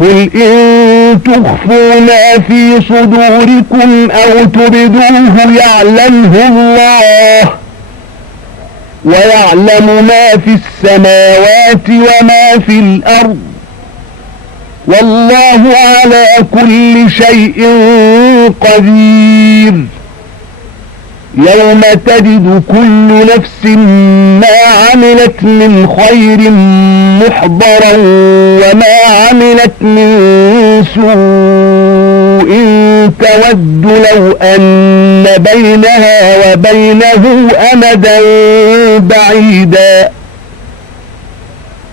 قل إن تخفوا ما في صدوركم أو تبدوه يعلمه الله ويعلم ما في السماوات وما في الأرض والله على كل شيء قدير يوم تجد كل نفس ما عملت من خير محضرا وما عملت من سوء تود لو أن بينها وبينه أمدا بعيدا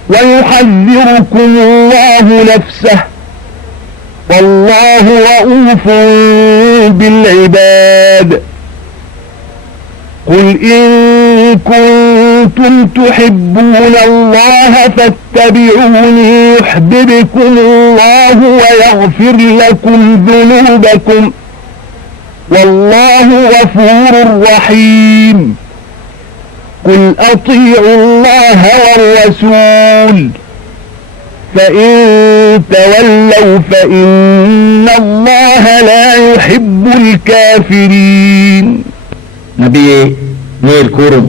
ويحذركم الله نفسه والله رؤوف بالعباد قل إن كنتم تحبون الله فاتبعوني يحببكم الله ويغفر لكم ذنوبكم والله غفور رحيم قل أطيعوا الله والرسول فإن تولوا فإن الله لا يحب الكافرين நபியே, நீர் கூறும்,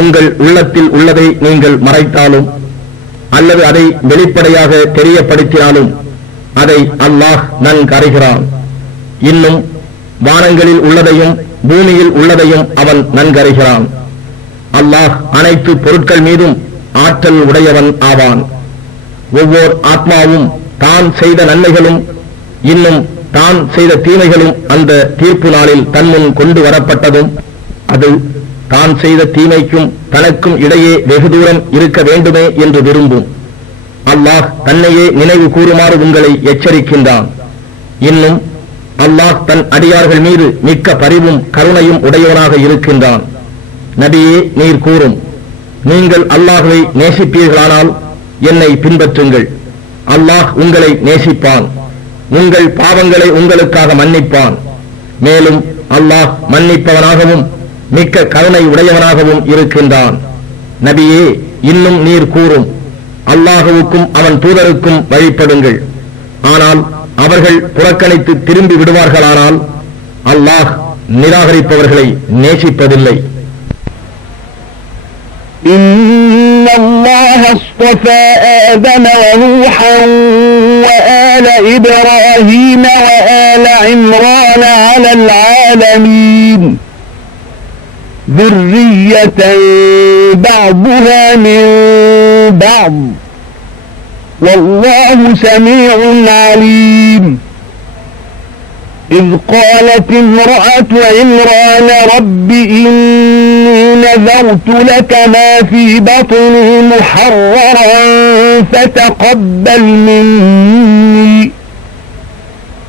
உங்கள் உள்ளத்தில் உள்ளதை நீங்கள் மறைத்தாலும் அல்லது அதை வெளிப்படையாக தெரியப்படுத்தினாலும் அதை அல்லாஹ் நன்கறிகிறான். இன்னும் வானங்களில் உள்ளதையும் பூமியில் உள்ளதையும் அவன் நன்கறிகிறான். அல்லாஹ் அனைத்து பொருட்கள் மீதும் ஆற்றல் உடையவன் ஆவான். ஒவ்வொரு ஆத்மாவும் தான் செய்த நன்மைகளும் இன்னும் தான் செய்த தீமைகளும் அந்த தீர்ப்பு நாளில் தன்முன் கொண்டு வரப்பட்டதும் அது தான் செய்த தீமைக்கும் தனக்கும் இடையே வெகு தூரம் இருக்க வேண்டுமே என்று விரும்பும். அல்லாஹ் தன்னையே நினைவு கூறுமாறு உங்களை எச்சரிக்கின்றான். இன்னும் அல்லாஹ் தன் அடியார்கள் மீது மிக்க பரிவும் கருணையும் உடையவனாக இருக்கின்றான். நபியே, நீர் கூறும், நீங்கள் அல்லாஹ்வை நேசிப்பீர்களானால் என்னை பின்பற்றுங்கள். அல்லாஹ் உங்களை நேசிப்பான். உங்கள் பாவங்களை உங்களுக்காக மன்னிப்பான். மேலும் அல்லாஹ் மன்னிப்பவனாகவும் மிக்க கருணை உடையவனாகவும் இருக்கின்றான். நபியே, இன்னும் நீர் கூறும், அல்லாஹுவுக்கும் அவன் தூதருக்கும் வழிபடுங்கள். ஆனால் அவர்கள் புறக்கணித்து திரும்பி விடுவார்களானால் அல்லாஹ் நிராகரிப்பவர்களை நேசிப்பதில்லை. إن الله اصطفى آدم ونوحا وآل إبراهيم وآل عمران على العالمين ذرية بعضها من بعض والله سميع عليم إذ قالت امرأة عمران رب إني نذرت لك ما في بطني محررا فتقبل مني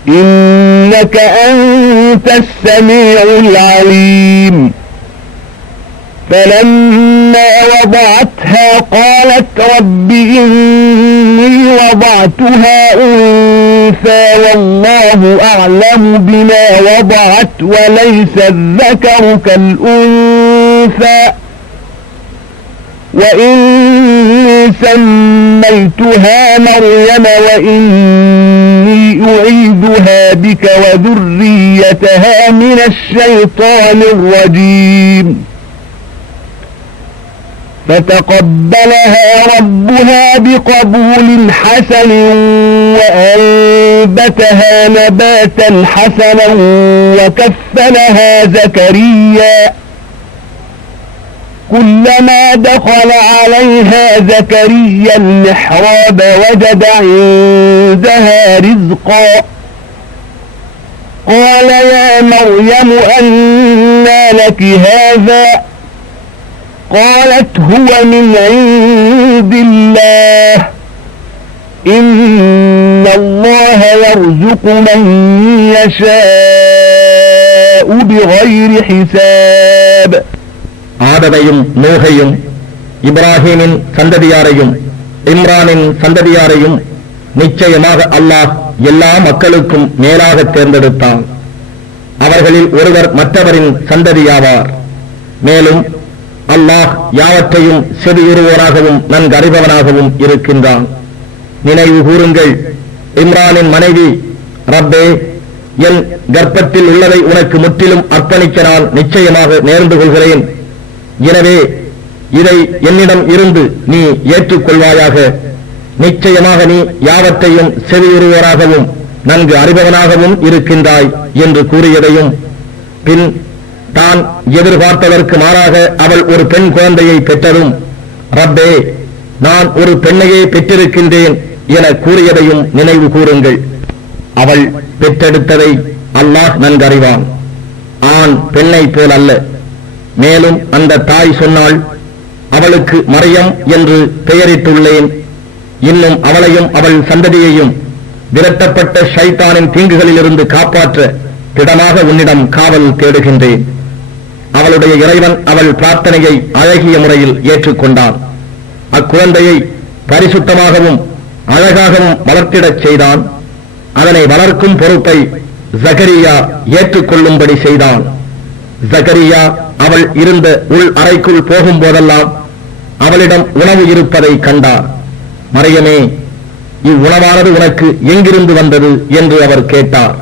إنك أنت السميع العليم فلما وضعتها قالت رب إني وضعتها أنثى والله أعلم بما وضعت وليس الذكر كالأنثى وإني سميتها مريم وإني أعيذها بك وذريتها من الشيطان الرجيم فتقبلها ربها بقبول حسن وأنبتها نباتا حسنا وكفلها زكريا كلما دخل عليها زكريا المحراب وجد عندها رزقا قال يا مريم أنى لك هذا قالت هو من عند الله إن الله يرزق من يشاء بغير حساب ஆதமையும் நூகையும் இப்ராஹீமின் சந்ததியாரையும் இம்ரானின் சந்ததியாரையும் நிச்சயமாக அல்லாஹ் எல்லா மக்களுக்கும் மேலாக தேர்ந்தெடுத்தான். அவர்களில் ஒருவர் மற்றவரின் சந்ததியாவார். மேலும் அல்லாஹ் யாவற்றையும் செவியுறுவோராகவும் நன்கறிபவனாகவும் இருக்கின்றான். நினைவு கூறுங்கள், இம்ரானின் மனைவி, ரப்பே, என் கர்ப்பத்தில் உள்ளதை உனக்கு முற்றிலும் அர்ப்பணிக்க நான் நிச்சயமாக நேர்ந்து கொள்கிறேன். எனவே இதை என்னிடம் இருந்து நீ ஏற்றுக்கொள்வாயாக. நிச்சயமாக நீ யாவற்றையும் செவியுறுவராகவும் நன்கு அறிபவனாகவும் இருக்கின்றாய் என்று கூறியதையும், பின் தான் எதிர்பார்த்ததற்கு மாறாக அவள் ஒரு பெண் குழந்தையை பெற்றதும், ரப்பே, நான் ஒரு பெண்ணையே பெற்றிருக்கின்றேன் என கூறியதையும் நினைவு கூறுங்கள். அவள் பெற்றெடுத்ததை அல்லாஹ் நன்கறிவான். ஆண் பெண்ணை போல் அல்ல. மேலும் அந்த தாய் சொன்னாள், அவளுக்கு மரியம் என்று பெயரிட்டுள்ளேன். இன்னும் அவளையும் அவள் சந்ததியையும் விரட்டப்பட்ட ஷைத்தானின் தீங்குகளிலிருந்து காப்பாற்ற திடமாக உன்னிடம் காவல் தேடுகின்றேன். அவளுடைய இறைவன் அவள் பிரார்த்தனையை அழகிய முறையில் ஏற்றுக்கொண்டான். அக்குழந்தையை பரிசுத்தமாகவும் அழகாகவும் வளர்த்திடச் செய்தான். அதனை வளர்க்கும் பொறுப்பை ஜகரியா ஏற்றுக்கொள்ளும்படி செய்தான். ஜகரியா அவள் இருந்த உள் அறைக்குள் போகும் போதெல்லாம் அவளிடம் உணவு இருப்பதை கண்டார். மரியமே, இவ்வுணவானது உனக்கு எங்கிருந்து வந்தது என்று அவர் கேட்டார்.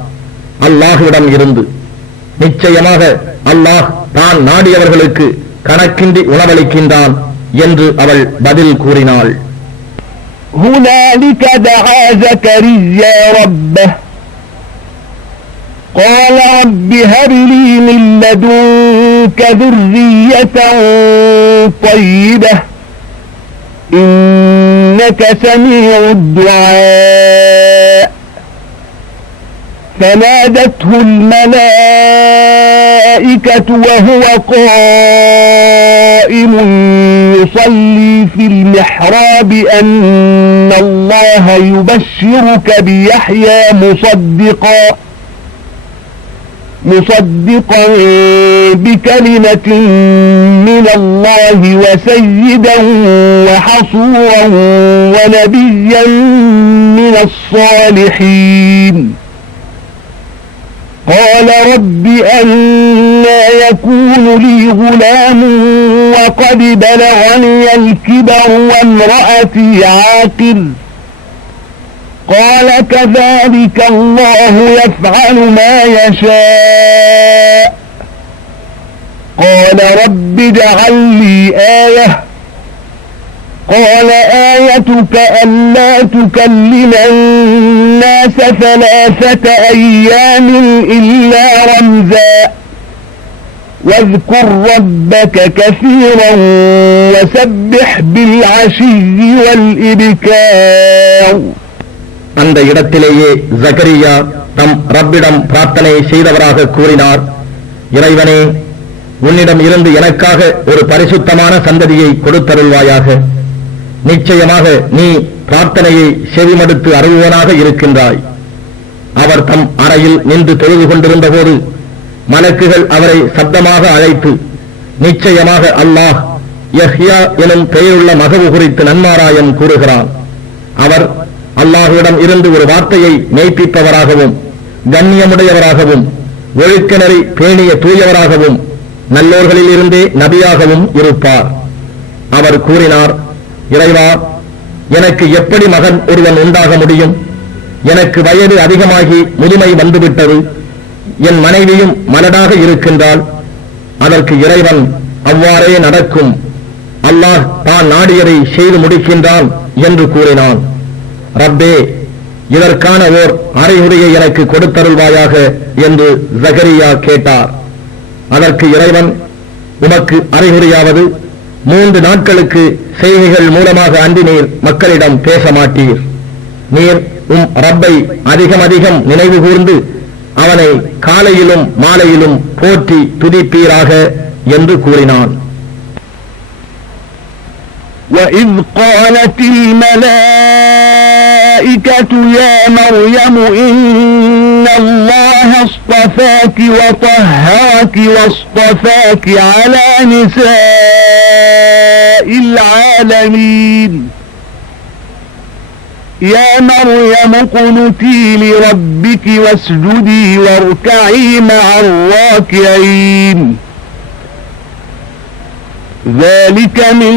அல்லாஹ்விடம் இருந்து. நிச்சயமாக அல்லாஹ் தான் நாடியவர்களுக்கு கணக்கின்றி உணவளிக்கின்றான் என்று அவள் பதில் கூறினாள். هنالك دعا زكريا ربه قال رب هب لي من لدنك ذرية طيبة إنك سميع الدعاء فنادته الملائكة وهو قائم يصلي في المحراب أن الله يبشرك بيحيى مصدقا بكلمة من الله وسيدا وحصورا ونبيا من الصالحين قال رب أنى يكون لي غلام وقد بلغني الكبر وامرأتي عاقر قال كذلك الله يفعل ما يشاء قال رب اجعل لي آية قال آيتك ألا تكلم الناس 3 أيام إلا رمزا واذكر ربك كثيرا وسبح بالعشي والإبكار. அந்த இடத்திலேயே ஜகரியா தம் ரப்பிடம் பிரார்த்தனை செய்தவராக கூறினார், இறைவனே, உன்னிடம் இருந்து எனக்காக ஒரு பரிசுத்தமான சந்ததியை கொடுத்தருள்வாயாக. நிச்சயமாக நீ பிரார்த்தனையை செவிமடுத்து அறிவுவனாக இருக்கின்றாய். அவர் தம் அறையில் நின்று தொழுது கொண்டிருந்த போது மலக்குகள் அவரை சப்தமாக அழைத்து, நிச்சயமாக அல்லாஹ் யஹ்யா எனும் பெயருள்ள மகவு குறித்து நன்மாராயம் கூறுகிறான். அவர் அல்லாஹ்விடம் இருந்து ஒரு வார்த்தையை மெய்ப்பிப்பவராகவும் கண்ணியமுடையவராகவும் ஒழுக்கநெறி பேணிய தூயவராகவும் நல்லோர்களில் இருந்தே நபியாகவும் இருப்பார். அவர் கூறினார், இறைவா, எனக்கு எப்படி மகன் ஒருவன் உண்டாக முடியும்? எனக்கு வயது அதிகமாகி முதுமை வந்துவிட்டது. என் மனைவியும் மலடாக இருக்கின்றாள். அதற்கு இறைவன், அவ்வாறே நடக்கும், அல்லாஹ் தான் நாடியதை செய்து முடிக்கின்றான் என்று கூறினான். ரப்பே, இதற்கான ஓர் அறிவுரையை எனக்கு கொடுத்தருள்வாயாக என்று ஜகரியா கேட்டார். அதற்கு இறைவன், உமக்கு அறிகுறியாவது 3 நாட்களுக்கு செய்கைகள் மூலமாக அன்றி நீர் மக்களிடம் பேச மாட்டீர். நீர் உம் ரப்பை அதிகம் அதிகம் நினைவு கூர்ந்து அவனை காலையிலும் மாலையிலும் போற்றி துதிப்பீராக என்று கூறினான். وَإِذْ قَالَتِ الْمَلَائِكَةُ يَا مَرْيَمُ إِنَّ اللَّهَ اصْطَفَاكِ وَطَهَّرَكِ وَاصْطَفَاكِ عَلَى نِسَاءِ الْعَالَمِينَ يَا مَرْيَمُ اقْنُتِي لِرَبِّكِ وَاسْجُدِي وَارْكَعِي مَعَ الرَّاكِعِينَ ذلك من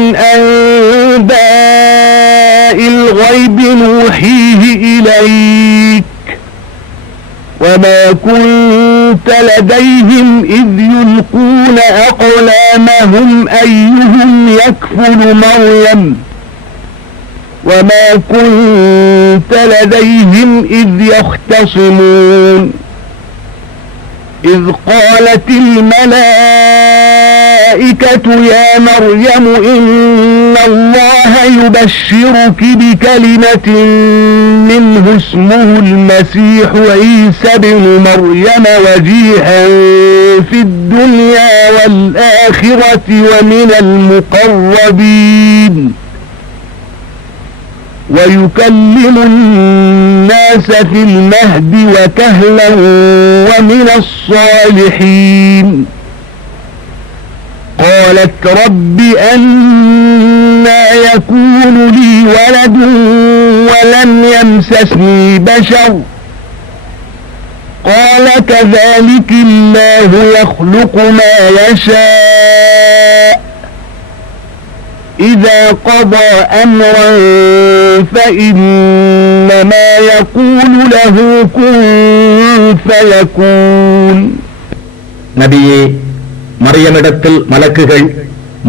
أنباء الغيب نوحيه إليك وما كنت لديهم إذ يلقون أقلامهم أيهم يكفل مريم وما كنت لديهم إذ يختصمون إذ قالت الملائكة يا مريم إن الله يبشرك بكلمة منه اسمه المسيح عيسى ابن مريم وجيها في الدنيا والآخرة ومن المقربين ويكلم الناس في المهد وكهلا ومن الصالحين قالت رب أنى يكون لي ولد ولم يمسسني بشر قال كذلك الله يخلق ما يشاء إذا قضى أمرا فإنما يقول له كن فيكون நபியே, மரியமிடத்தில் மலக்குகள்,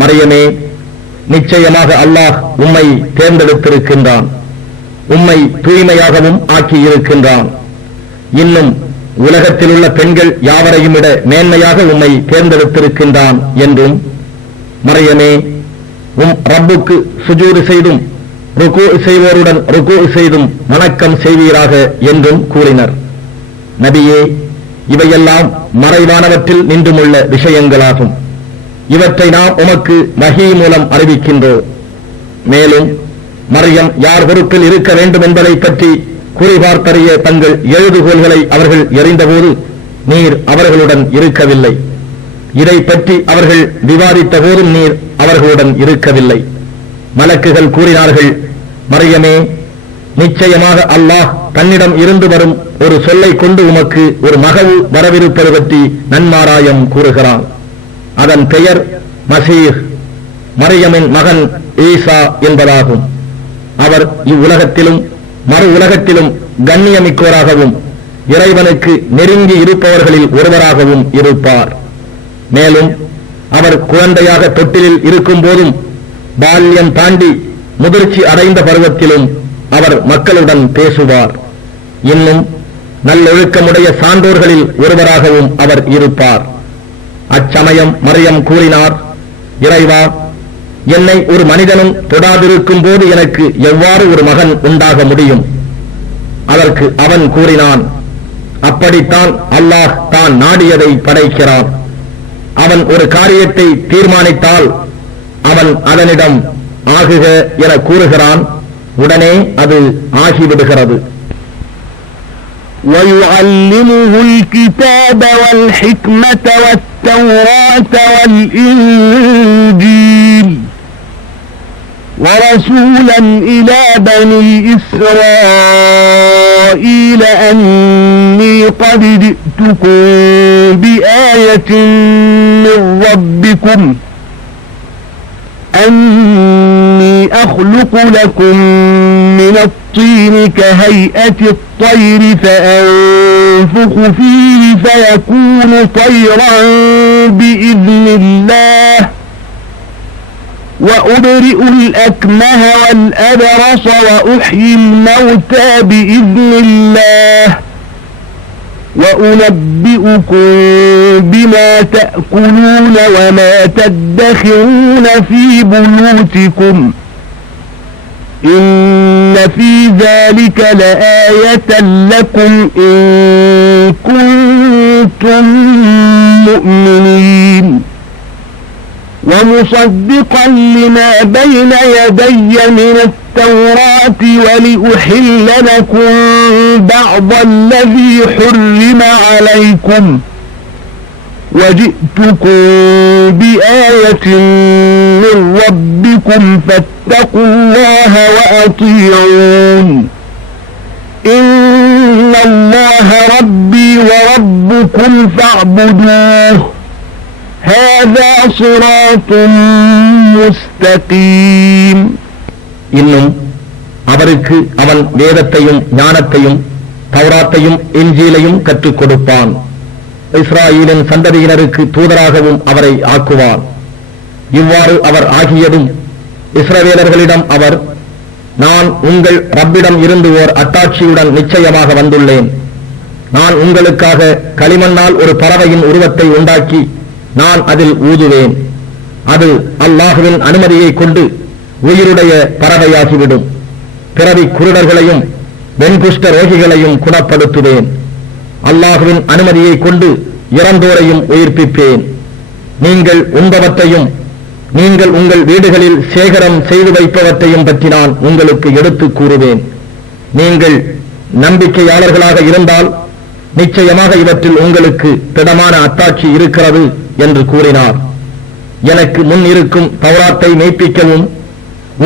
மரியமே, நிச்சயமாக அல்லாஹ் உம்மை தேர்ந்தெடுத்திருக்கின்றான், உம்மை தூய்மையாகவும் ஆக்கியிருக்கின்றான். இன்னும் உலகத்திலுள்ள பெண்கள் யாவரையும் விட மேன்மையாக உம்மை தேர்ந்தெடுத்திருக்கின்றான் என்றும், மரியமே, உம் ரப்புக்கு சுஜூது செய்தும் ருக்கு செய்வோருடன் ருக்கு செய்தும் வணக்கம் செய்வீராக என்றும் கூறினர். நபியே, இவையெல்லாம் மறைவானவற்றில் நின்றுமுள்ள விஷயங்களாகும். இவற்றை நாம் உமக்கு வஹீ மூலம் அறிவிக்கின்றோம். மேலும் மரியம் யார் பொறுப்பில் இருக்க வேண்டும் என்பதை பற்றி குறிபார்த்தறிய தங்கள் எழுதுகோள்களை அவர்கள் எறிந்தபோது நீர் அவர்களுடன் இருக்கவில்லை. இதை பற்றி அவர்கள் விவாதித்த போதும் நீர் அவர்களுடன் இருக்கவில்லை. மலக்குகள் கூறினார்கள், மரியமே, நிச்சயமாக அல்லாஹ் தன்னிடம் இருந்து வரும் ஒரு சொல்லை கொண்டு உமக்கு ஒரு மகள் வரவிருப்பது பற்றி நன்மாராயம் கூறுகிறான். அதன் பெயர் மசீஹ், மரியமின் மகன் ஈசா என்பதாகும். அவர் இவ்வுலகத்திலும் மறு உலகத்திலும் கண்ணியமிக்கோராகவும் இறைவனுக்கு நெருங்கி இருப்பவர்களில் ஒருவராகவும் இருப்பார். மேலும் அவர் குழந்தையாக தொட்டிலில் இருக்கும் போதும் பால்யம் தாண்டி முதிர்ச்சி அடைந்த பருவத்திலும் அவர் மக்களுடன் பேசுவார். இன்னும் நல்லொழுக்கமுடைய சான்றோர்களில் ஒருவராகவும் அவர் இருப்பார். அச்சமயம் மரியம் கூறினார், இறைவா, என்னை ஒரு மனிதனும் தொடாதிருக்கும் போது எனக்கு எவ்வாறு ஒரு மகன் உண்டாக முடியும்? அதற்கு அவன் கூறினான், அப்படித்தான் அல்லாஹ் தான் நாடியதை படைக்கிறான். அவன் ஒரு காரியத்தை தீர்மானித்தால் அவன் அதனிடம் ஆகுக என கூறுகிறான், உடனே அது ஆகிவிடுகிறது. وَيُعَلِّمُهُ الْكِتَابَ وَالْحِكْمَةَ وَالتَّوْرَاةَ وَالْإِنْجِيلَ وَرَسُولًا إِلَى بَنِي إِسْرَائِيلَ أَنِّي قَدْ جِئْتُكُمْ بِآيَةٍ مِّن رَّبِّكُمْ أَنِّي أَخْلُقُ لَكُم مِّنَ الطِّينِ كَهَيْئَةِ الطَّيْرِ فَأَنفُخُ فِيهِ فَيَكُونُ طَيْرًا بِإِذْنِ اللَّهِ وَأُبْرِئُ الْأَكْمَهَ وَالْأَبْرَصَ وَأُحْيِي الْمَوْتَى بِإِذْنِ اللَّهِ وَأُنَبِّئُكُم بِمَا تَأْكُلُونَ وَمَا تَدَّخِرُونَ فِي بُيُوتِكُمْ إِنَّ فِي ذَلِكَ لَآيَةً لَكُمْ إِن كُنتُم مُّؤْمِنِينَ وَمُصَدِّقًا لِمَا بَيْنَ يَدَيَّ مِنَ التَّوْرَاةِ وَلِأُحِلَّ لَكُم بَعْضَ الَّذِي حُرِّمَ عَلَيْكُمْ وَجِئْتُكُم بِآيَةٍ مِّن رَّبِّكُمْ فَاتَّقُوا اللَّهَ وَأَطِيعُونِ إِنَّ اللَّهَ رَبِّي وَرَبُّكُمْ فَاعْبُدُوهُ هَذَا صِرَاطٌ مُسْتَقِيمٌ. இன்னும் அவருக்கு அவன் வேதத்தையும் ஞானத்தையும் தௌராத்தையும் இன்ஜீலையும் கற்றுக் கொடுப்பான். இஸ்ராயீலின் சந்ததியினருக்கு தூதராகவும் அவரை ஆக்குவான். இவ்வாறு அவர் ஆகியதும் இஸ்ரவேலர்களிடம் அவர், நான் உங்கள் ரப்பிடம் இருந்து ஓர் அத்தாட்சியுடன் நிச்சயமாக வந்துள்ளேன். நான் உங்களுக்காக களிமண்ணால் ஒரு பறவையின் உருவத்தை உண்டாக்கி நான் அதில் ஊதுவேன். அது அல்லாஹுவின் அனுமதியை கொண்டு உயிருடைய பறவையாகிவிடும். பிறவி குருடர்களையும் வெண்குஷ்ட ரோகிகளையும் குணப்படுத்துவேன். அல்லாஹுவின் அனுமதியை கொண்டு இறந்தோரையும் உயிர்ப்பிப்பேன். நீங்கள் உண்பவற்றையும் நீங்கள் உங்கள் வீடுகளில் சேகரம் செய்து வைப்பவற்றையும் பற்றி நான் உங்களுக்கு எடுத்துக் கூறுவேன். நீங்கள் நம்பிக்கையாளர்களாக இருந்தால் நிச்சயமாக இவற்றில் உங்களுக்கு திடமான அத்தாட்சி இருக்கிறது என்று கூறினார். எனக்கு முன் இருக்கும் தௌராத்தை மெய்ப்பிக்கவும்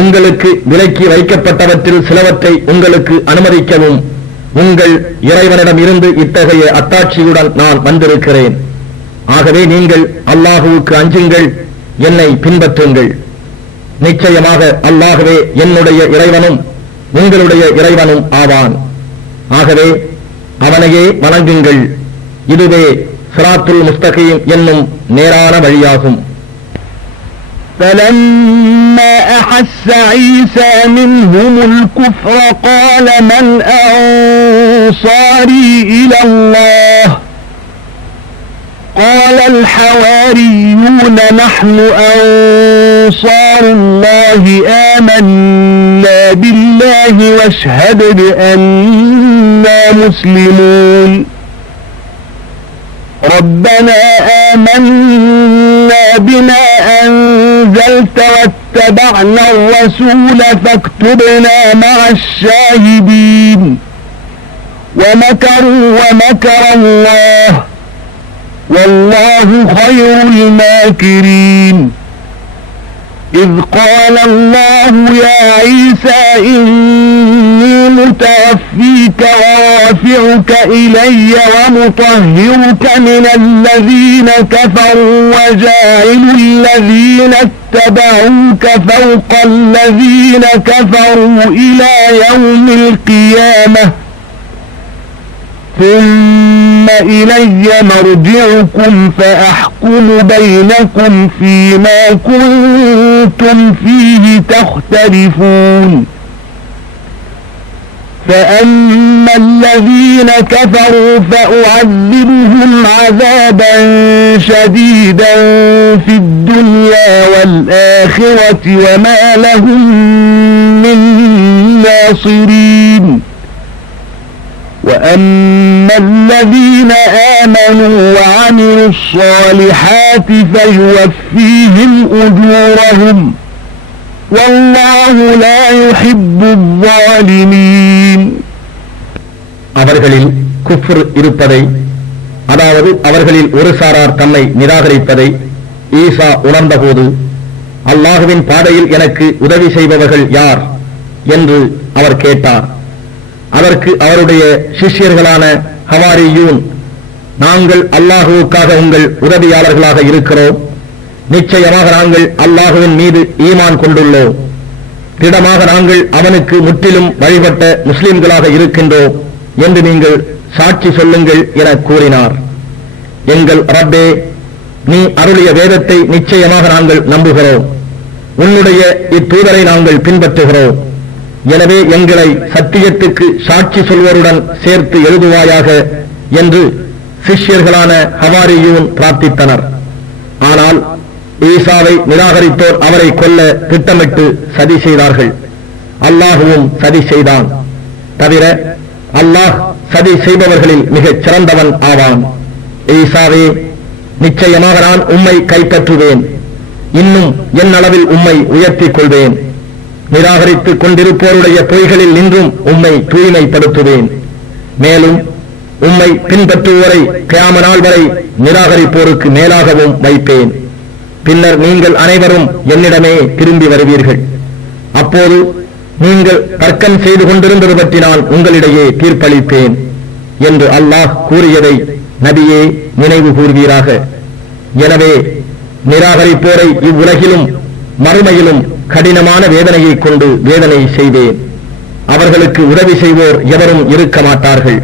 உங்களுக்கு விலக்கி வைக்கப்பட்டவற்றில் சிலவற்றை உங்களுக்கு அனுமதிக்கவும் உங்கள் இறைவனிடம் இருந்து இத்தகைய அத்தாட்சியுடன் நான் வந்திருக்கிறேன். ஆகவே நீங்கள் அல்லாஹுவுக்கு அஞ்சுங்கள், என்னை பின்பற்றுங்கள். நிச்சயமாக அல்லாஹுவே என்னுடைய இறைவனும் உங்களுடைய இறைவனும் ஆவான். ஆகவே அவனையே வணங்குங்கள். இதுவே சிராத்துல் முஸ்தகீம் என்னும் நேரான வழியாகும். فلما أحس عيسى منهم الكفر قال من أنصاري إلى الله قال الحواريون نحن أنصار الله آمنا بالله واشهد بأننا مسلمون ربنا آمنا بما أنزلت واتبعنا الرسول فاكتبنا مع الشاهدين ومكروا ومكر الله والله خير الماكرين إذ قال الله يا عيسى إني متوفيك ورافعك إلي ومطهرك من الذين كفروا وجاعل الذين اتبعوك فوق الذين كفروا إلى يوم القيامة ثم إلي مرجعكم فأحكم بينكم فيما كنتم فيه تختلفون فأما الذين كفروا فأعذبهم عذابا شديدا في الدنيا والآخرة وما لهم من ناصرين وأما الذين آمنوا وعملوا الصالحات فيوفيهم أجورهم والله لا يحب الظالمين. அவர்களில் குஃப்ர் இருப்பதை, அதாவது அவர்களில் ஒரு சாரார் தம்மை நிராகரிப்பதை ஈசா உணர்ந்தபோது, அல்லாஹுவின் பாதையில் எனக்கு உதவி செய்பவர்கள் யார் என்று அவர் கேட்டார். அதற்கு அவருடைய சிஷ்யர்களான ஹவாரியூன், நாங்கள் அல்லாஹுவுக்காக உங்கள் உதவியாளர்களாக இருக்கிறோம். நிச்சயமாக நாங்கள் அல்லாஹுவின் மீது ஈமான் கொண்டுள்ளோம். திடமாக நாங்கள் அவனுக்கு முற்றிலும் வழிபட்ட முஸ்லிம்களாக இருக்கின்றோம் என்று நீங்கள் சாட்சி சொல்லுங்கள் என கூறினார். எங்கள் ரப்பே, நீ அருளிய வேதத்தை நிச்சயமாக நாங்கள் நம்புகிறோம். உன்னுடைய இத்தூதரை நாங்கள் பின்பற்றுகிறோம். எனவே எங்களை சத்தியத்துக்கு சாட்சி சொல்வோருடன் சேர்த்து எழுதுவாயாக என்று சிஷ்யர்களான ஹவாரியூன் பிரார்த்தித்தனர். ஆனால் ஈசாவை நிராகரித்தோர் அவரை கொல்ல திட்டமிட்டு சதி செய்தார்கள். அல்லாஹுவும் சதி செய்தான். தவிர அல்லாஹ் சதி செய்பவர்களில் மிகச் சிறந்தவன் ஆவான். ஈசாவே, நிச்சயமாக நான் உம்மை கைப்பற்றுவேன். இன்னும் என் அளவில் உம்மை உயர்த்திக் கொள்வேன். நிராகரித்துக் கொண்டிருப்போருடைய பொய்களில் நின்றும் உம்மை தூய்மைப்படுத்துவேன். மேலும் உம்மை பின்பற்றுவோரை கியாம நாள் வரை நிராகரிப்போருக்கு மேலாகவும் வைப்பேன். பின்னர் நீங்கள் அனைவரும் என்னிடமே திரும்பி வருவீர்கள். அப்போது நீங்கள் தர்க்கம் செய்து கொண்டிருந்தது பற்றி நான் உங்களிடையே தீர்ப்பளிப்பேன் என்று அல்லாஹ் கூறியதை நபியே நினைவு கூர்வீராக. எனவே நிராகரிப்போரை இவ்வுலகிலும் மறுமையிலும் கடினமான வேதனையை கொண்டு வேதனை செய்தேன். அவர்களுக்கு உதவி செய்வோர் எவரும் இருக்க மாட்டார்கள்.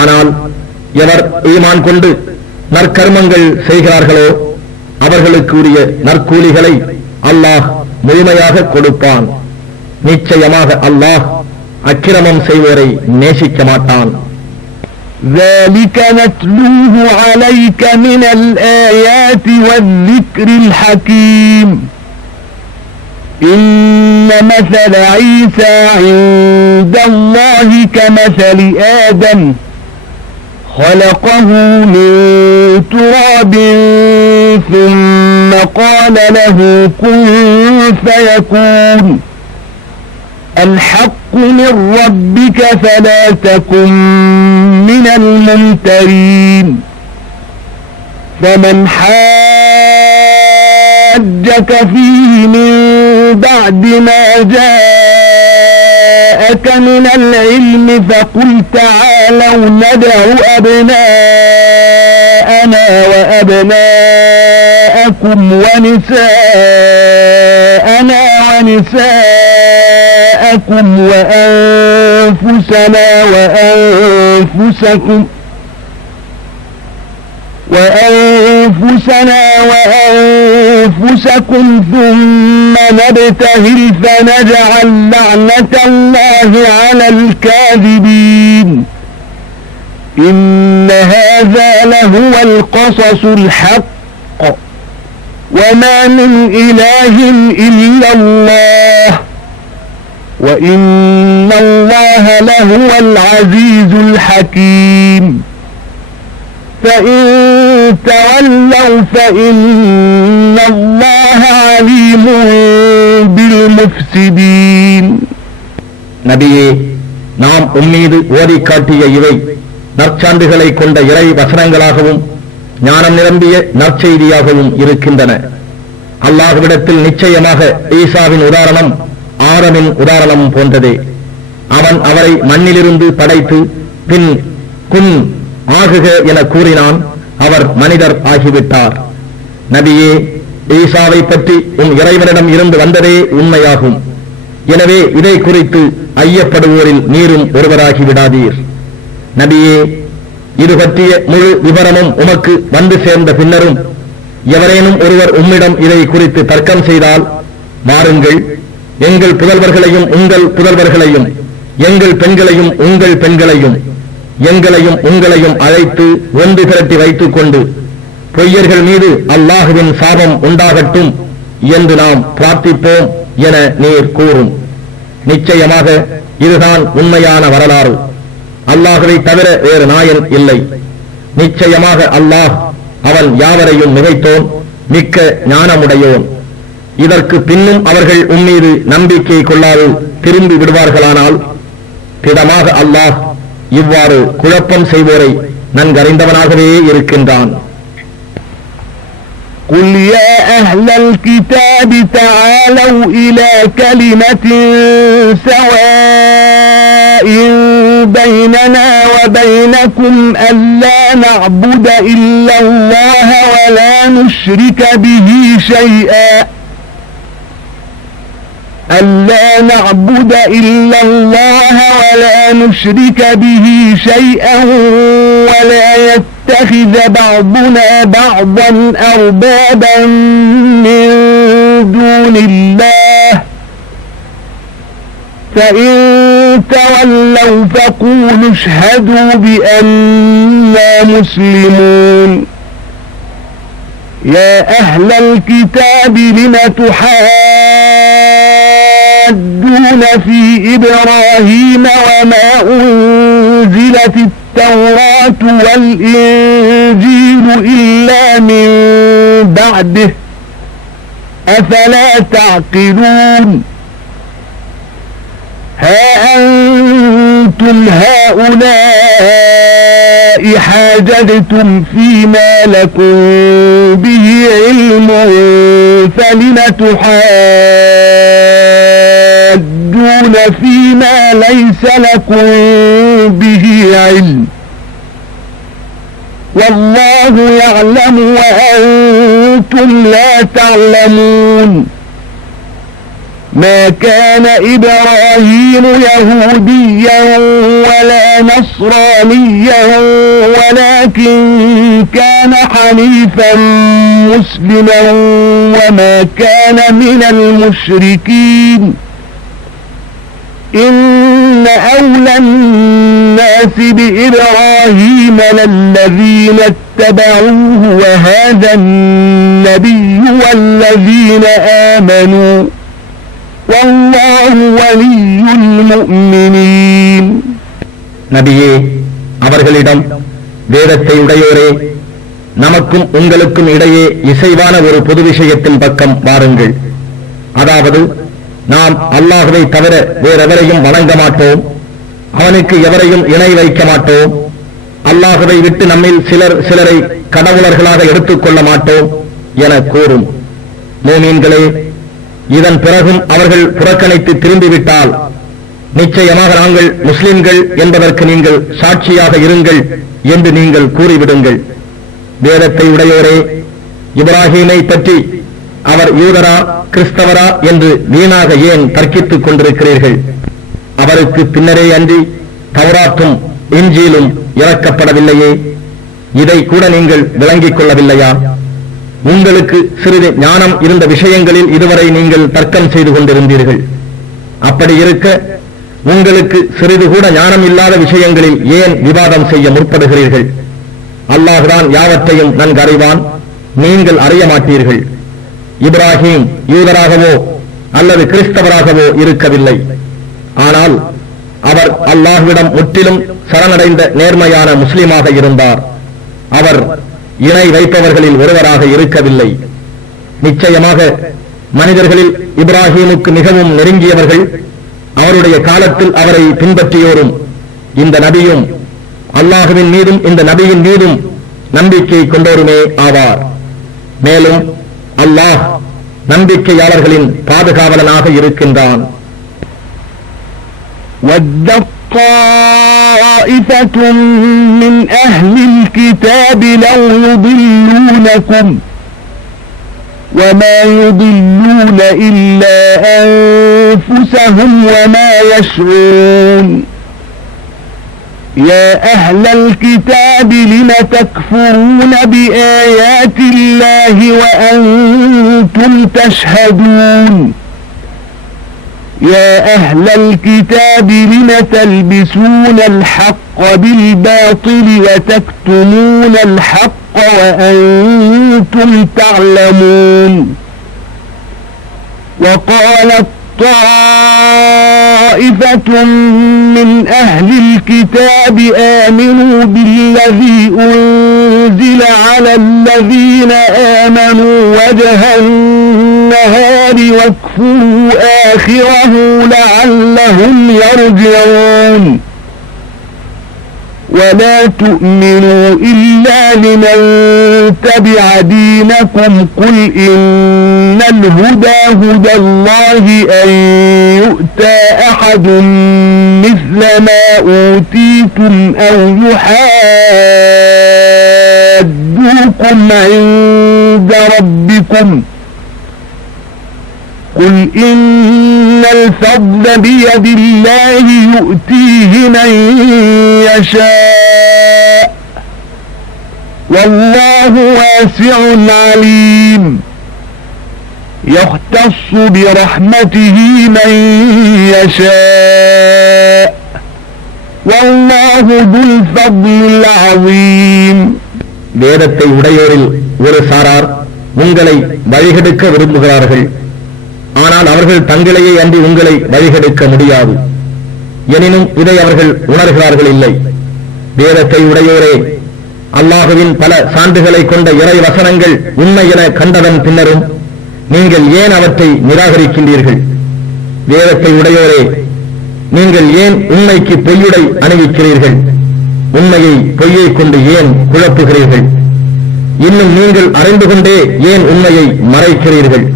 ஆனால் எவர் ஈமான் கொண்டு நற்கர்மங்கள் செய்கிறார்களோ அவர்களுக்கு உரிய நற்கூலிகளை அல்லாஹ் முழுமையாக கொடுப்பான். நிச்சயமாக அல்லாஹ் அக்கிரமம் செய்வோரை நேசிக்க மாட்டான். ذلك نتلوه عليك من الآيات والذكر الحكيم إن مثل عيسى عند الله كمثل آدم خلقه من تراب ثم قال له كن فيكون الحق من ربك فلا تكن من الممترين فمن حاجك فيه من بعد ما جاءك من العلم فقل تعالوا ندع أبناءنا وأبناءكم ونساءنا ونساءكم وأنفسنا وأنفسكم ثم نبتهل فنجعل لعنة الله على الكاذبين إن هذا لهو القصص الحق وما من إله إلا الله وإن الله لهو العزيز الحكيم فإن تولوا فإن الله عليم بالمفسدين. நபியே, நாம் உம்மீது ஓதி காட்டிய இவை நற்சான்றுகளை கொண்ட இறை வசனங்களாகவும் ஞானம் நிரம்பிய நற்செய்தியாகவும் இருக்கின்றன. அல்லாஹ்விடத்தில் நிச்சயமாக ஈசாவின் உதாரணம் ஆதமின் உதாரணம் போன்றதே. அவன் அவரை மண்ணிலிருந்து படைத்து பின் குன் ஆகுக என கூறினான். அவர் மனிதர் ஆகிவிட்டார். நபியே, ஈசாவை பற்றி உன் இறைவனிடம் இருந்து வந்ததே உண்மையாகும். எனவே இதை குறித்து ஐயப்படுவோரில் நீரும் ஒருவராகிவிடாதீர். நபியே, இது பற்றிய முழு விவரமும் உமக்கு வந்து சேர்ந்த பின்னரும் எவரேனும் ஒருவர் உம்மிடம் இதை குறித்து தர்க்கம் செய்தால், வாருங்கள், எங்கள் புதல்வர்களையும் உங்கள் புதல்வர்களையும், எங்கள் பெண்களையும் உங்கள் பெண்களையும், எங்களையும் உங்களையும் அழைத்து ஒன்று திரட்டி வைத்துக் கொண்டு பொய்யர்கள் மீது அல்லாஹுவின் சாபம் உண்டாகட்டும் என்று நாம் பிரார்த்திப்போம் என நீர் கூறும். நிச்சயமாக இதுதான் உண்மையான வரலாறு. அல்லாஹுவை தவிர வேறு நாயன் இல்லை. நிச்சயமாக அல்லாஹ் அவன் யாவரையும் மிகைத்தோன், மிக்க ஞானமுடையோன். இதற்கு பின்னும் அவர்கள் உம்மீது நம்பிக்கை கொள்ளாது திரும்பி விடுவார்களானால் திடமாக அல்லாஹ் இவ்வாறு குழப்பம் செய்வோரை நன்கறிந்தவனாகவே இருக்கின்றான். قل يا أهل الكتاب تعالوا إلى كلمة سواء بيننا وبينكم ألا نعبد إلا الله ولا نشرك به شيئا ألا نعبد إلا الله ولا نشرك به شيئا ولا يتخذ بعضنا بعضا أربابا من دون الله فإن تولوا فقولوا اشهدوا بأننا مسلمون يا أهل الكتاب لم تحاجون في إبراهيم وما أنزلت التوراة والإنجيل إلا من بعده أفلا تعقلون ها أنتم هؤلاء حاججتم فيما لكم به علم فلم تحاجون فيما ليس لكم به علم والله يعلم وأنتم لا تعلمون ما كان إبراهيم يهوديا ولا نصرانيا ولكن كان حنيفا مسلما وما كان من المشركين إن أولى الناس بإبراهيم للذين اتبعوه وهذا النبي والذين آمنوا والله ولي المؤمنين. நபியே, அவர்களிடம் வேதத்தை உடையோரே, நமக்கும் உங்களுக்கும் இடையே இசைவான ஒரு பொது விஷயத்தின் பக்கம் வாருங்கள். அதாவது, நாம் அல்லாஹ்வை தவிர வேறெவரையும் வணங்க மாட்டோம், அவனுக்கு எவரையும் இணை வைக்க மாட்டோம், அல்லாஹ்வை விட்டு நம்மில் சிலரை கடவுளர்களாக எடுத்துக்கொள்ள மாட்டோம் என கூறும். மூமீன்களே, இதன் பிறகும் அவர்கள் புறக்கணித்து திரும்பிவிட்டால் நிச்சயமாக நாங்கள் முஸ்லிம்கள் என்பதற்கு நீங்கள் சாட்சியாக இருங்கள் என்று நீங்கள் கூறிவிடுங்கள். வேதத்தை உடையோரே, இப்ராஹீமை பற்றி அவர் யூதரா கிறிஸ்தவரா என்று வீணாக ஏன் தர்க்கித்துக் கொண்டிருக்கிறீர்கள்? அவருக்கு பின்னரே அன்றி தௌராத்தும் இன்ஜீலும் இறக்கப்படவில்லையே? இதை கூட நீங்கள் விளங்கிக் கொள்ளவில்லையா? உங்களுக்கு சிறிது ஞானம் இருந்த விஷயங்களில் இதுவரை நீங்கள் தர்க்கம் செய்து கொண்டிருந்தீர்கள். அப்படி இருக்க உங்களுக்கு சிறிது கூட ஞானம் இல்லாத விஷயங்களில் ஏன் விவாதம் செய்ய முற்படுகிறீர்கள்? அல்லாஹ்தான் யாவற்றையும் நன்கு அறிவான், நீங்கள் அறிய மாட்டீர்கள். இப்ராஹீம் யூதராகவோ அல்லது கிறிஸ்தவராகவோ இருக்கவில்லை. ஆனால் அவர் அல்லாஹ்விடம் முற்றிலும் சரணடைந்த நேர்மையான முஸ்லிமாக இருந்தார். அவர் இணை வைப்பவர்களில் ஒருவராக இருக்கவில்லை. நிச்சயமாக மனிதர்களில் இப்ராஹீமுக்கு மிகவும் நெருங்கியவர்கள், அவருடைய காலத்தில் அவரை பின்பற்றியோரும் இந்த நபியும் அல்லாஹ்வின் மீதும் இந்த நபியின் மீதும் நம்பிக்கை கொண்டோருமே ஆவார். மேலும் அல்லாஹ் நம்பிக்கையாளர்களின் பாதுகாவலனாக இருக்கின்றான். طائفة من أهل الكتاب لو يضلونكم وما يضلون إلا أنفسهم وما يشعرون يا أهل الكتاب لم تكفرون بآيات الله وأنتم تشهدون يا أهل الكتاب لم تلبسون الحق بالباطل وتكتمون الحق وأنتم تعلمون وقالت طائفة من أهل الكتاب آمنوا بالذي أنزل على الذين آمنوا وجه النهار واكفروا آخره لعلهم يرجعون ولا تؤمنوا إلا لمن تبع دينكم قل إن الهدى هدى الله أن يؤتى أحد مثل ما أوتيتم أو يحاجوكم عند ربكم قل إن الفضل بيد الله يؤتيه من يشاء والله واسع عليم يختص برحمته من يشاء والله ذو الفضل العظيم. வேதத்தை உடையோரில் ஒரு சாரார் உங்களை வழிகெடுக்க விரும்புகிறார்கள். ஆனால் அவர்கள் தங்களையே அன்றி உங்களை வழிகெடுக்க முடியாது. எனினும் இதை அவர்கள் உணர்கிறார்கள் இல்லை. வேதத்தை உடையோரே, அல்லாஹுவின் பல சான்றுகளை கொண்ட இறை வசனங்கள் உண்மை என கண்டதன் பின்னரும் நீங்கள் ஏன் அவற்றை நிராகரிக்கின்றீர்கள்? வேதத்தை உடையோரே, நீங்கள் ஏன் உண்மைக்கு பொய்யுடை அணிவிக்கிறீர்கள்? உண்மையை பொய்யை கொண்டு ஏன் குழப்புகிறீர்கள்? இன்னும் நீங்கள் அறிந்து கொண்டே ஏன் உண்மையை மறைக்கிறீர்கள்?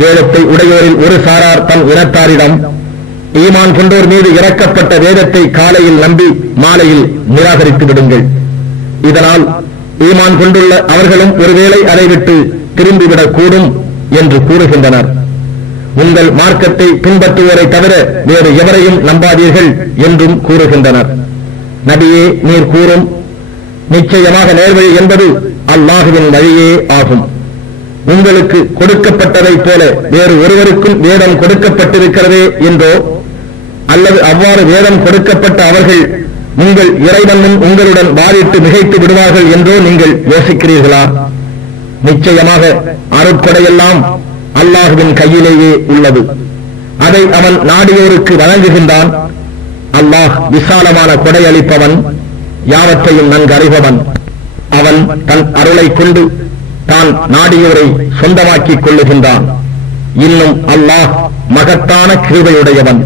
வேதத்தை உடையோரில் ஒரு சாரார் தன் இனத்தாரிடம், ஈமான் கொண்டோர் மீது இறக்கப்பட்ட வேதத்தை காலையில் நம்பி மாலையில் நிராகரித்து விடுங்கள், இதனால் ஈமான் கொண்டுள்ள அவர்களும் ஒருவேளை அதை விட்டு திரும்பிவிடக் கூடும் என்று கூறுகின்றனர். உங்கள் மார்க்கத்தை பின்பற்றுவோரை தவிர வேறு எவரையும் நம்பாதீர்கள் என்றும் கூறுகின்றனர். நபியே, நீர் கூறும், நிச்சயமாக நேர்வழி என்பது அல்லாஹுவின் வழியே ஆகும். உங்களுக்கு கொடுக்கப்பட்டதைப் போல வேறு ஒருவருக்கும் வேதம் கொடுக்கப்பட்டிருக்கிறதே என்றோ, அல்லது அவ்வாறு வேதம் கொடுக்கப்பட்ட அவர்கள் உங்கள் இறைவனும் உங்களுடன் வாதிட்டு மிகைத்து விடுவார்கள் என்றோ நீங்கள் யோசிக்கிறீர்களா? நிச்சயமாக அருட்கொடையெல்லாம் அல்லாஹுவின் கையிலேயே உள்ளது. அதை அவன் நாடியோருக்கு வழங்குகின்றான். அல்லாஹ் விசாலமான கொடை அளிப்பவன், யாவற்றையும் நன்கு அறிபவன். அவன் தன் அருளை கொண்டு தான் நாடியோரை சொந்தமாக்கிக் கொள்ளுகின்றான். இன்னும் அல்லாஹ் மகத்தான கிருபையுடையவன்.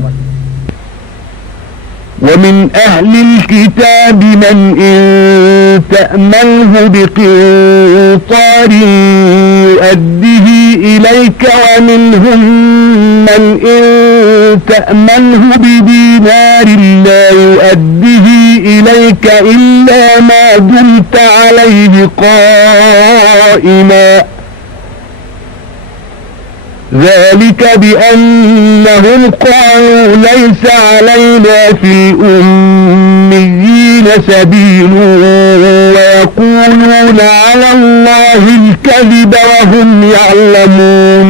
ومن أهل الكتاب من إن تأمنه بقنطار يؤده إليك ومنهم من إن تأمنه بدينار لا يؤده إليك إلا ما دمت عليه قائما ذلك بأنهم قالوا ليس علينا في الأميين سبيل ويقولون على الله الكذب وهم يعلمون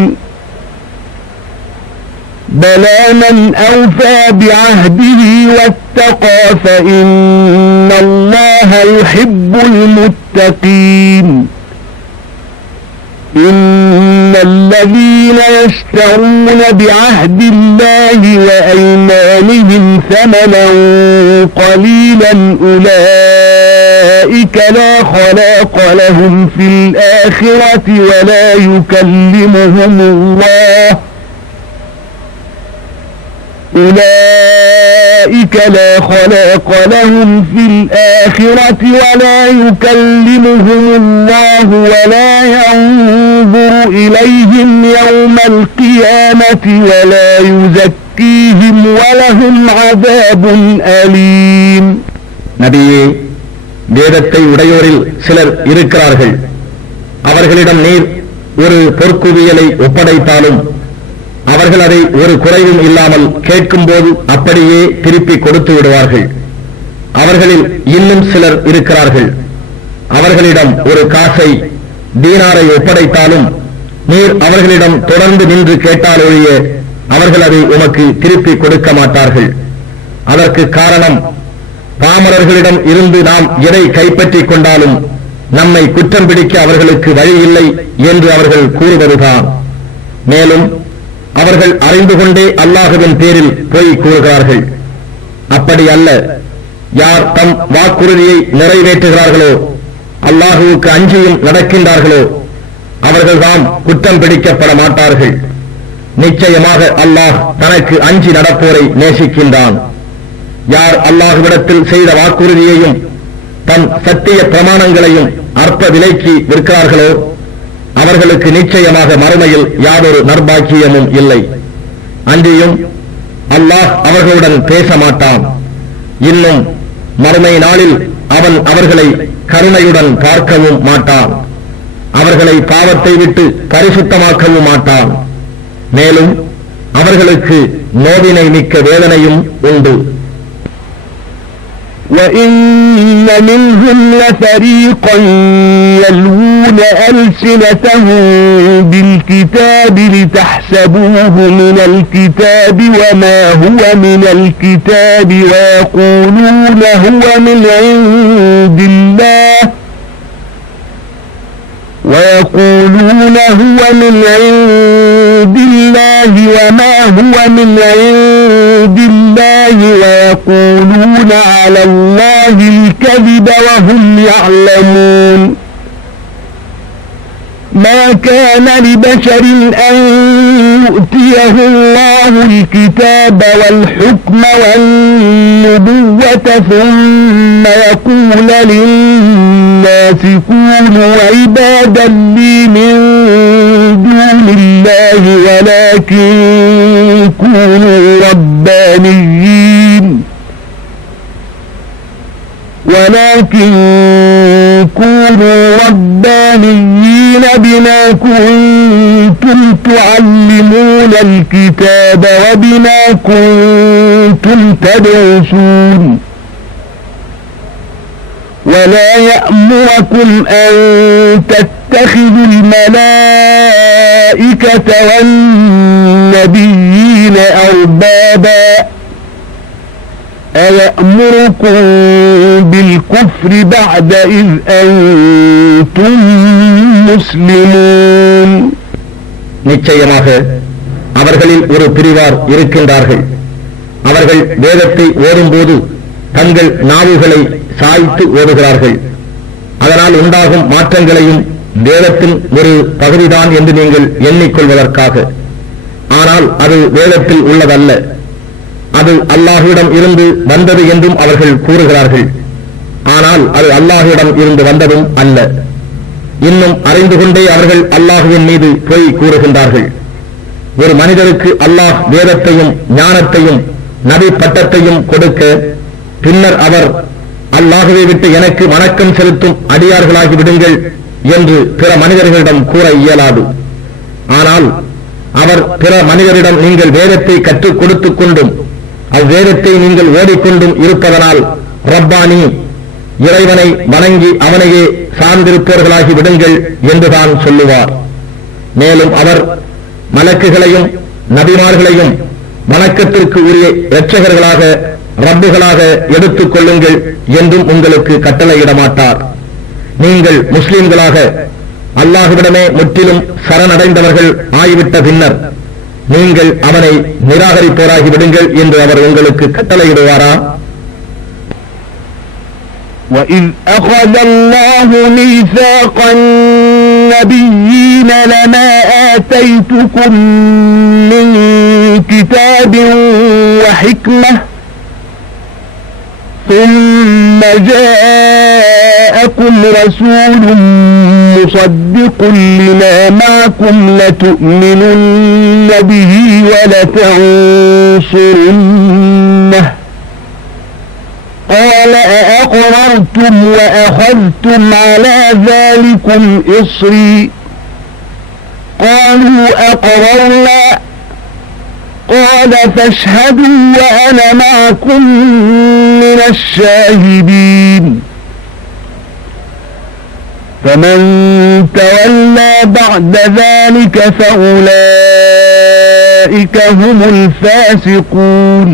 بلى من أوفى بعهده واتقى فإن الله يحب المتقين إن الذين يشترون بعهد الله وأيمانهم ثمنا قليلا أولئك لا خلاق لهم في الآخرة ولا يكلمهم الله أولئك لا خلاق لهم في الآخرة ولا يكلمهم الله ولا ينظر إليهم يوم القيامة ولا يزكيهم ولهم عذاب أليم. நபியே, வேதத்தை உடையோரில் சிலர் இருக்கிறார்கள். அவர்களிடம் நீர் ஒரு பொற்குவியலை ஒப்படைத்தாலும் அவர்கள் அதை ஒரு குறைவும் இல்லாமல் கேட்கும் போது அப்படியே திருப்பி கொடுத்து விடுவார்கள். அவர்களில் இன்னும் சிலர் இருக்கிறார்கள். அவர்களிடம் ஒரு காசை, தீனாரை ஒப்படைத்தாலும் நீர் அவர்களிடம் தொடர்ந்து நின்று கேட்டால் ஒழிய அவர்கள் அதை உமக்கு திருப்பி கொடுக்க மாட்டார்கள். அதற்கு காரணம், பாமரர்களிடம் இருந்து நாம் எதை கைப்பற்றிக் கொண்டாலும் நம்மை குற்றம் பிடிக்க அவர்களுக்கு வழி இல்லை என்று அவர்கள் கூறுவதுதான். மேலும் அவர்கள் அறிந்து கொண்டே அல்லாஹுவின் பேரில் பொய் கூறுகிறார்கள். அப்படி அல்ல. யார் தம் வாக்குறுதியை நிறைவேற்றுகிறார்களோ, அல்லாஹுவுக்கு அஞ்சியும் நடக்கின்றார்களோ அவர்கள்தான் குற்றம் பிடிக்கப்பட மாட்டார்கள். நிச்சயமாக அல்லாஹ் தனக்கு அஞ்சி நடப்போரை நேசிக்கின்றான். யார் அல்லாஹுவிடத்தில் செய்த வாக்குறுதியையும் தம் சத்திய பிரமாணங்களையும் அற்ப விலைக்கு விற்கிறார்களோ அவர்களுக்கு நிச்சயமாக மறுமையில் யாதொரு நற்பாக்கியமும் இல்லை. அன்றியும் அல்லாஹ் அவர்களுடன் பேச மாட்டான். இன்னும் மறுமை நாளில் அவன் அவர்களை கருணையுடன் பார்க்கவும் மாட்டான். அவர்களை பாவத்தை விட்டு பரிசுத்தமாக்கவும் மாட்டான். மேலும் அவர்களுக்கு நோவினை மிக்க வேதனையும் உண்டு. وَإِنَّ مِنْهُمْ لَفَرِيقًا يَلْوُونَ أَلْسِنَتَهُم بِالْكِتَابِ لِتَحْسَبُوهُ مِنَ الْكِتَابِ وَمَا هُوَ مِنَ الْكِتَابِ وَيَقُولُونَ هُوَ مِنْ عِندِ اللَّهِ وَمَا هُوَ مِنْ عِندِ اللَّهِ وَيَقُولُونَ عَلَى اللَّهِ الْكَذِبَ وَهُمْ يَعْلَمُونَ مَا كَانَ لِبَشَرٍ أَن يُؤْتِيَهُ اللَّهُ الْكِتَابَ وَالْحُكْمَ وَالنُّبُوَّةَ ثُمَّ يَقُولَ لِلنَّاسِ كُونُوا عِبَادًا لِّي مِن دُونِ اللَّهِ وَلَكِن كُونُوا رَبَّانِيِّينَ كونوا ربانيين بما كنتم تعلمون الكتاب وبما كنتم تدرسون ولا يأمركم أن تتخذوا الملائكة والنبيين أربابا أيأمركم بالكفر بعد إذ أنتم مسلمون. நிச்சயமாக அவர்களில் ஒரு பிரிவார் இருக்கின்றார்கள். அவர்கள் வேதத்தை ஓதும்போது தங்கள் நாவுகளை சாய்த்து ஓதுகிறார்கள். அதனால் உண்டாகும் மாற்றங்களையும் வேதத்தின் ஒரு பகுதிதான் என்று நீங்கள் எண்ணிக்கொள்வதற்காக. ஆனால் அது வேதத்தில் உள்ளதல்ல, அது அல்லாஹ்விடம் இருந்து வந்தது என்றும் அவர்கள் கூறுகிறார்கள். ஆனால் அது அல்லாஹ்விடம் இருந்து வந்ததும் அல்ல. இன்னும் அறிந்து கொண்டே அவர்கள் அல்லாஹ்வின் மீது பொய் கூறுகின்றார்கள். ஒரு மனிதருக்கு அல்லாஹ் வேதத்தையும் ஞானத்தையும் நபி பட்டத்தையும் கொடுக்க பின்னர் அவர் அல்லாஹ்வை விட்டு எனக்கு வணக்கம் செலுத்தும் அடியார்களாகி விடுங்கள் என்று பிற மனிதர்களிடம் கூற இயலாது. ஆனால் அவர் பிற மனிதரிடம் நீங்கள் வேதத்தை கற்றுக் கொடுத்துக் கொண்டும் அவ்வேதத்தை நீங்கள் ஓடிக்கொண்டும் இருப்பதனால் ரப்பானி இறைவனை வணங்கி அவனையே சார்ந்திருப்பவர்களாகி விடுங்கள் என்றுதான் சொல்லுவார். மேலும் அவர் மலக்குகளையும் நபிமார்களையும் வணக்கத்திற்கு உரிய இரட்சகர்களாக ரப்புகளாக எடுத்துக் கொள்ளுங்கள் என்றும் உங்களுக்கு கட்டளையிட மாட்டார். நீங்கள் முஸ்லிம்களாக அல்லாஹ்விடமே முற்றிலும் சரணடைந்தவர்கள் ஆகிவிட்ட பின்னர் நீங்கள் அவனை நிராகரிப்போராகி விடுங்கள் என்று அவர் உங்களுக்கு கட்டளையிடுவாரா? وَإِذْ أَخَذَ اللَّهُ مِيثَاقَ النَّبِيِّينَ لَمَا آتَيْتُكُم مِّن كِتَابٍ وَحِكْمَةٍ ثُمَّ جَاءَكُمْ رَسُولٌ مُصَدِّقٌ لِّمَا مَعَكُمْ لَتُؤْمِنُنَّ بِهِ وَلَتَنصُرُنَّهُ قَالَ أَأَقْرَرْتُمْ وَأَخَذْتُمْ عَلَى ذَلِكُمْ إِصْرِي قَالُوا أَقْرَرْنَا قَالَ فَاشْهَدُوا وَأَنَا مَعَكُمْ مِنَ الشَّاهِدِينَ فَمَنْ تَوَلَّى بَعْدَ ذَلِكَ فَأُولَئِكَ هُمُ الْفَاسِقُونَ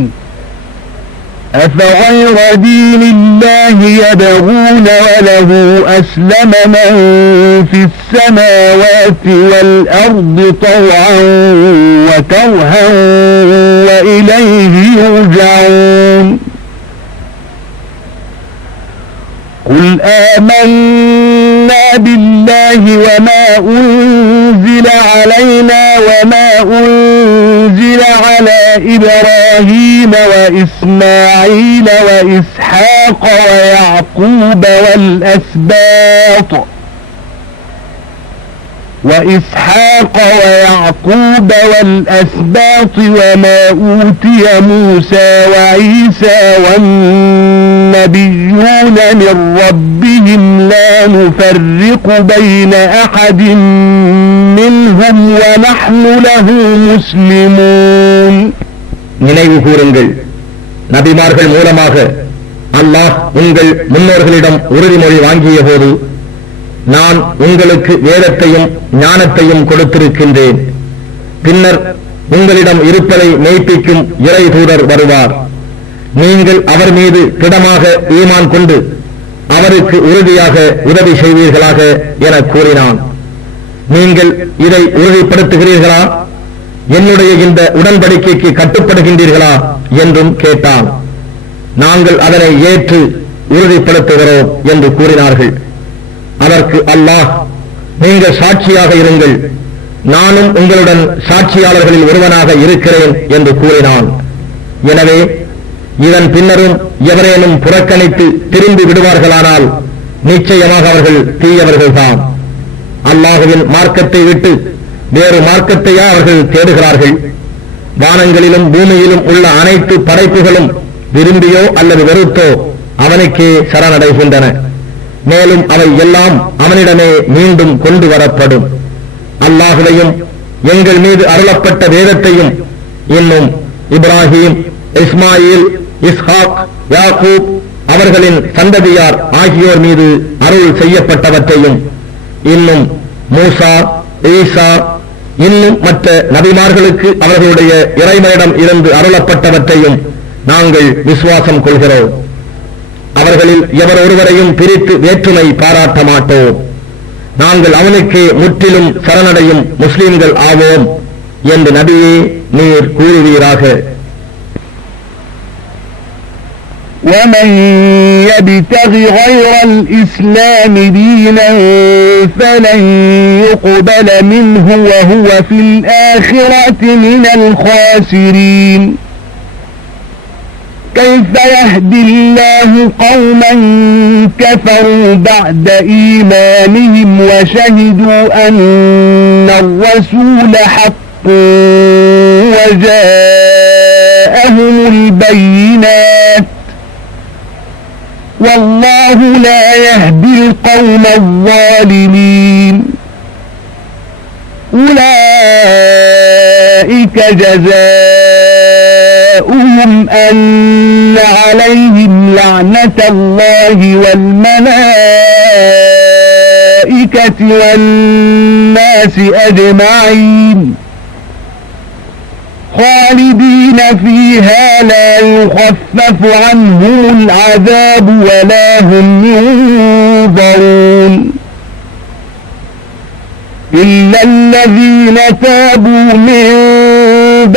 أَفَغَيْرَ دِينِ اللَّهِ يَبْغُونَ وَلَهُ أَسْلَمَ مَنْ فِي السَّمَاوَاتِ وَالْأَرْضِ طَوْعًا وَكَرْهًا وَإِلَيْهِ يُرْجَعُونَ قُلْ آمَنَّا بِاللَّهِ وَمَا أُنْزِلَ عَلَيْنَا وَمَا أُنْزِلَ عَلَى إِبْرَاهِيمَ وَإِسْمَاعِيلَ وَإِسْحَاقَ وَيَعْقُوبَ وَالْأَسْبَاطِ وَمَا أُوتِيَ مُوسَى وَعِيسَى وَالنَّبِيُّونَ مِنْ رَبِّهِمْ لَا نُفَرِّقُ بَيْنَ أَحَدٍ مِّنْهُمْ وَنَحْنُ لَهُ مُسْلِمُونَ. நினைவு கூறுங்கள், நபிமார்கள் மூலமாக அல்லாஹ் உங்கள் முன்னோர்களிடம் உறுதிமொழி வாங்கிய போது நான் உங்களுக்கு வேதத்தையும் ஞானத்தையும் கொடுத்திருக்கின்றேன். பின்னர் உங்களிடம் இருப்பதை மெய்ப்பிக்கும் இறை தூதர் வருவார். நீங்கள் அவர் மீது திடமாக ஈமான் கொண்டு அவருக்கு உறுதியாக உதவி செய்வீர்களாக என கூறினான். நீங்கள் இதை உறுதிப்படுத்துகிறீர்களா? என்னுடைய இந்த உடன்படிக்கைக்கு கட்டுப்படுகின்றீர்களா என்றும் கேட்டான். நாங்கள் அதனை ஏற்று உறுதிப்படுத்துகிறோம் என்று கூறினார்கள். அதற்கு அல்லாஹ், நீங்கள் சாட்சியாக இருங்கள், நானும் உங்களுடன் சாட்சியாளர்களில் ஒருவனாக இருக்கிறேன் என்று கூறினான். எனவே இதன் பின்னரும் எவரேனும் புறக்கணித்து திரும்பி விடுவார்களானால் நிச்சயமாக அவர்கள் தீயவர்கள்தான். அல்லாஹுவின் மார்க்கத்தை விட்டு வேறு மார்க்கத்தையா அவர்கள் தேடுகிறார்கள்? வானங்களிலும் பூமியிலும் உள்ள அனைத்து படைப்புகளும் விரும்பியோ அல்லது வெறுத்தோ அவனுக்கே சரணடைகின்றன. மேலும் அவை எல்லாம் அவனிடமே மீண்டும் கொண்டு வரப்படும். அல்லாஹுவையும் எங்கள் மீது அருளப்பட்ட வேதத்தையும் இன்னும் இப்ராஹிம், இஸ்மாயில், இஸ்ஹாக், யாக்கூப் அவர்களின் சந்ததியார் ஆகியோர் மீது அருள் செய்யப்பட்டவற்றையும் இன்னும் மூசா, ஈசா இன்னும் மற்ற நபிமார்களுக்கு அவர்களுடைய இறைவனிடம் இருந்து அருளப்பட்டவற்றையும் நாங்கள் விசுவாசம் கொள்கிறோம். அவர்களில் எவர் ஒருவரையும் பிரித்து வேற்றுமை பாராட்ட மாட்டோம். நாங்கள் அவனுக்கே முற்றிலும் சரணடையும் முஸ்லிம்கள் ஆவோம் என்று நபியே நீர் கூறுவீராக. ومن يبتغ غير الإسلام دينا فلن يقبل منه وهو في الآخرة من الخاسرين. كيف يهدي الله قوما كفروا بعد إيمانهم وشهدوا أن الرسول حق وجاءهم البينات والله لا يهدي القوم الظالمين. أولئك جزاؤهم أن عليهم لعنة الله والملائكة والناس أجمعين خالدين فيها لا يخفف عنهم العذاب ولا هم ينظرون إلا الذين تابوا من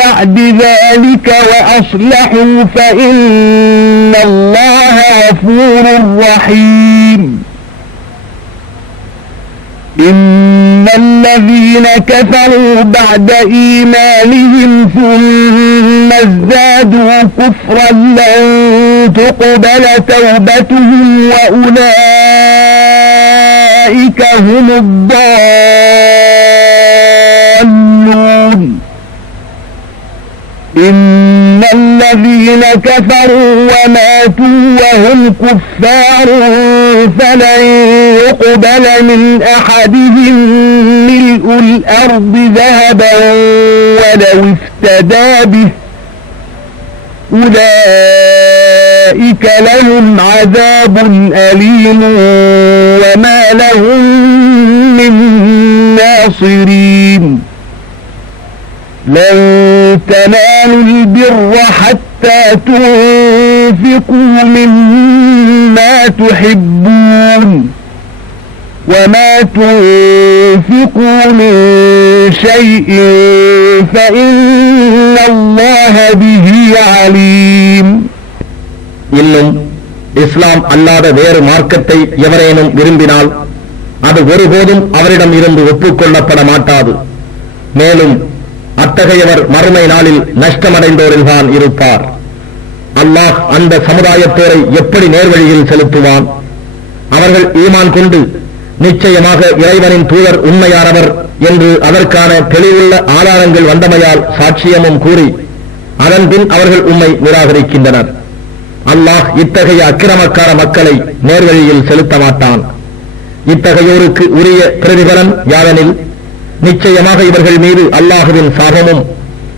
بعد ذلك وأصلحوا فإن الله غفور رحيم. إن الذين كفروا بعد إيمانهم ثم ازدادوا كفرا لن تقبل توبتهم وأولئك هم الضالون. إن الذين كفروا وماتوا وهم كفار فلن يقبل من أحدهم ملء الأرض ذهبا ولو افتدى به أولئك لهم عذاب أليم وما لهم من ناصرين. لن تنالوا البر حتى تنفقوا مما تحبون وما تنفقوا من شيء فإن الله به عليم. இன்னும் இஸ்லாம் அல்லாத வேறு மார்க்கத்தை எவரேனும் விரும்பினால் அது ஒருபோதும் அவரிடம் இருந்து ஒப்புக்கொள்ளப்பட மாட்டாது. மேலும் அத்தகையவர் மறுமை நாளில் நஷ்டமடைந்தோரில்தான் இருப்பார். அல்லாஹ் அந்த சமுதாயத்தோரை எப்படி நேர்வழியில் செலுத்துவான்? அவர்கள் ஈமான் கொண்டு நிச்சயமாக இறைவனின் தூதர் உண்மையானவர் என்று அதற்கான தெளிவுள்ள ஆதாரங்கள் வந்தமையால் சாட்சியமும் கூறி அதன்பின் அவர்கள் உம்மை நிராகரிக்கின்றனர். அல்லாஹ் இத்தகைய அக்கிரமக்கார மக்களை நேர்வழியில் செலுத்த மாட்டான். இத்தகையோருக்கு உரிய பிரதிபலன் யாதெனில், நிச்சயமாக இவர்கள் மீது அல்லாஹுவின் சாபமும்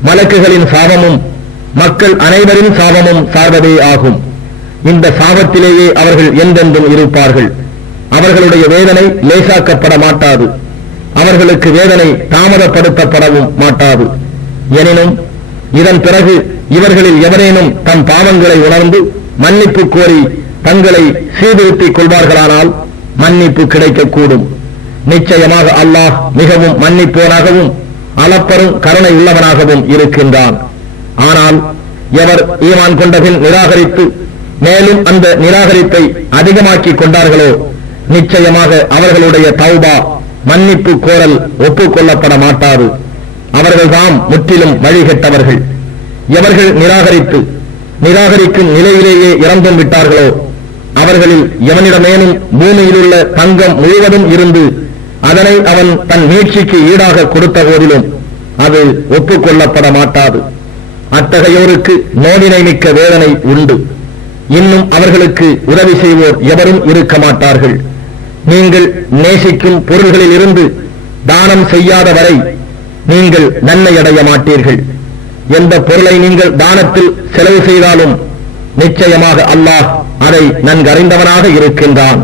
மலக்குகளின் சாபமும் மக்கள் அனைவரின் சாபமும் சார்ந்ததே ஆகும். இந்த சாபத்திலேயே அவர்கள் என்றென்றும் இருப்பார்கள். அவர்களுடைய வேதனை லேசாக்கப்பட மாட்டாது. அவர்களுக்கு வேதனை தாமதப்படுத்தப்படவும் மாட்டாது. எனினும் இதன் பிறகு இவர்களில் எவரேனும் தம் பாவங்களை உணர்ந்து மன்னிப்பு கோரி தங்களை சீர்திருத்திக் கொள்வார்களானால் மன்னிப்பு கிடைக்கக்கூடும். நிச்சயமாக அல்லாஹ் மிகவும் மன்னிப்போனாகவும் அளப்பரும் கருணை உள்ளவனாகவும் இருக்கின்றான். ஆனால் எவர் ஈமான் கொண்டபின் நிராகரித்து மேலும் அந்த நிராகரிப்பை அதிகமாக்கிக் கொண்டார்களோ நிச்சயமாக அவர்களுடைய தௌபா மன்னிப்பு கோரல் ஒப்புக்கொள்ளப்பட மாட்டாது. அவர்கள்தாம் முற்றிலும் வழிகெட்டவர்கள். எவர்கள் நிராகரிக்கும் நிலையிலேயே இறந்தும் விட்டார்களோ அவர்களில் எவனிடமேனும் பூமியிலுள்ள தங்கம் முழுவதும் இருந்து அதனை அவன் தன் மீட்சிக்கு ஈடாக கொடுத்த போதிலும் அது ஒப்புக்கொள்ளப்பட மாட்டாது. அத்தகையோருக்கு நோடினை மிக்க வேதனை உண்டு. இன்னும் அவர்களுக்கு உதவி செய்வோர் எவரும் இருக்க மாட்டார்கள். நீங்கள் நேசிக்கும் பொருள்களில் இருந்து தானம் செய்யாத வரை நீங்கள் நன்மை அடைய மாட்டீர்கள். எந்த பொருளை நீங்கள் தானத்தில் செலவு செய்தாலும் நிச்சயமாக அல்லாஹ் அதை நன்கறிந்தவனாக இருக்கின்றான்.